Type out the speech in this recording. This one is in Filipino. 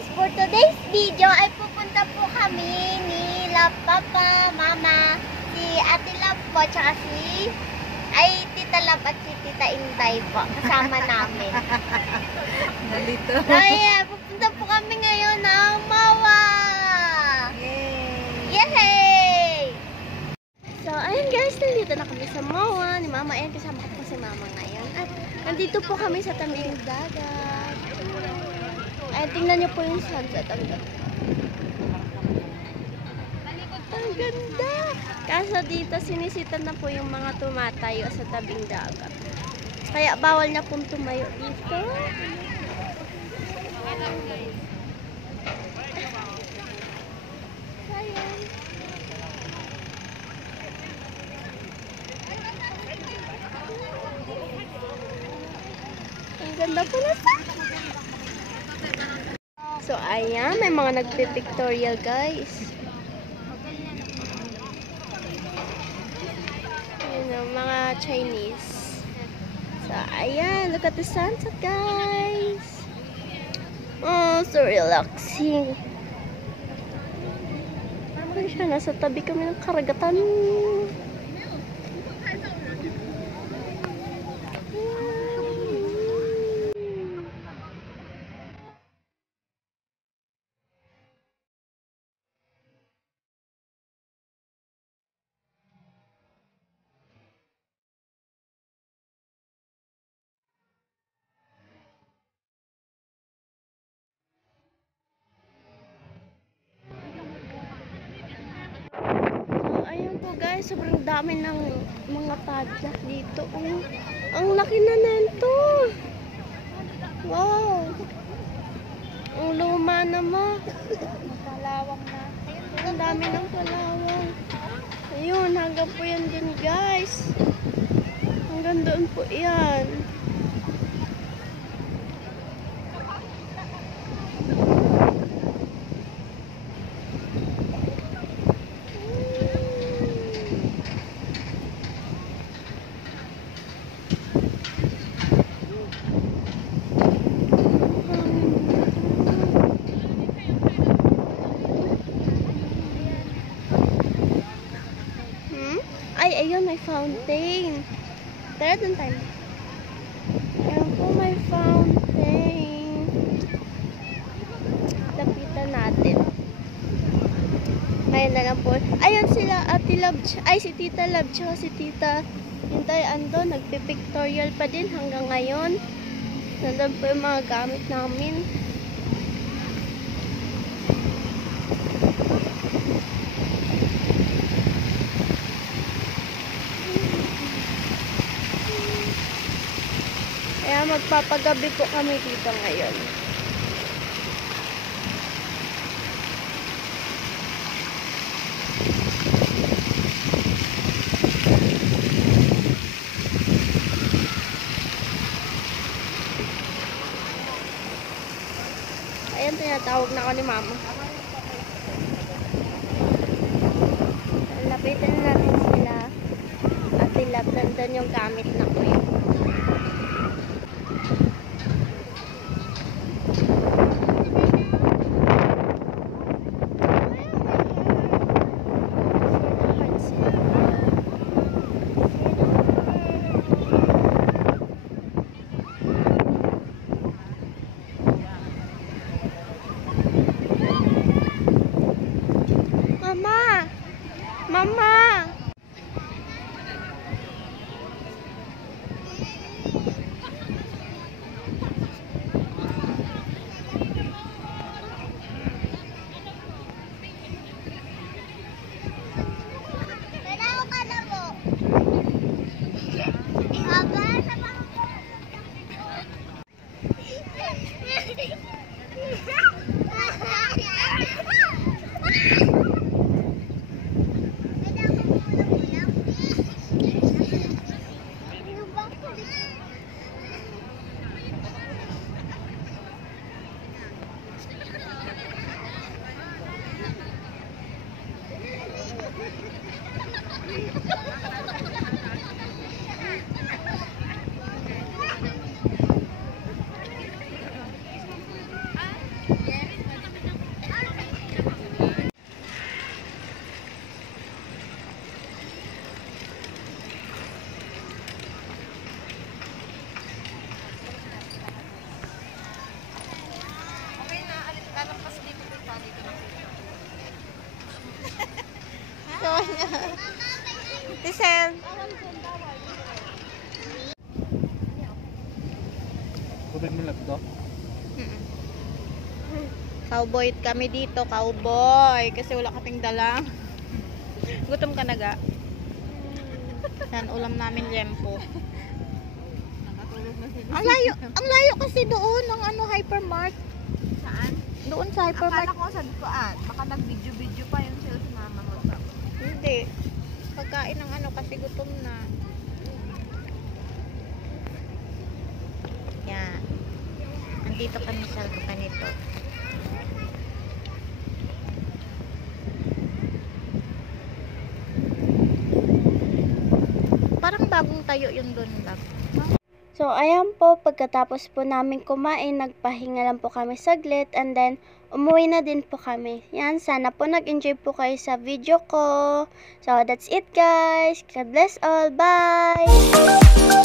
guys, for today's video ay pupunta po kami ni Papa, Mama, si Ate Love po, tsaka si Tita Love at si Tita Inday po, kasama namin. Nalito. Kaya pupunta po kami ngayon ng Mawa! Yay! Yay! So, ayun guys, nandito na kami sa Mawa ni Mama. Ayun, kasama ko po si Mama ngayon. At nandito po kami sa tabing dagat. Ay, tingnan niyo po yung sunset. Ang ganda. Ang ganda! Kaso dito, sinisitan na po yung mga tumatayo sa tabing dagat. Kaya bawal na pong tumayo dito. Ayan. Ang ganda po na sa. So, ayan. May mga nagpipictorial, guys. Ayan ang mga Chinese. So, ayan. Look at the sunset, guys. Oh, so relaxing. Ay, siya. Nasa tabi kami ng karagatan. Guys, sobrang dami ng mga padlock dito. Oh, ang laki na nito. Wow. Ang luma naman. Palawang na. Ang dami ng palawang. Ayun, hanggang po yan dun, guys. Hanggang doon po yan. Ay, ayun, may fountain. Tara dun tayo. Ayun po, may fountain. Lapitan natin. Ayun na lang po. Ayun sila, Ate Love, ay si Tita Love, tsaka si Tita Hintay ando, nagpipictorial pa din hanggang ngayon. Nandun po yung mga gamit namin. Kaya magpapagabi po kami dito ngayon. Ayan, tinatawag na ako ni Mama. Lapitan natin sila. At nandun yung gamit na ko yun. Mama! Cowboy kami dito, cowboy. Kasi wala kaming dala. Gutom ka na ga? Yan, ulam namin lempo. Nakatulog na sila. Ang layo kasi doon ng ano, hypermart. Saan? Doon sa hypermart. Akala ko sabi ko, baka nag-video pa yung sila sa mama mo. Hindi. Pagkain ng ano kasi gutom na. Yan. Nandito kami sa ganito. Parang bagong tayo yun doon lang. So, ayan po, pagkatapos po namin kumain, nagpahinga lang po kami saglit, and then, umuwi na din po kami. Yan, sana po nag-enjoy po kayo sa video ko. So, that's it guys. God bless all. Bye!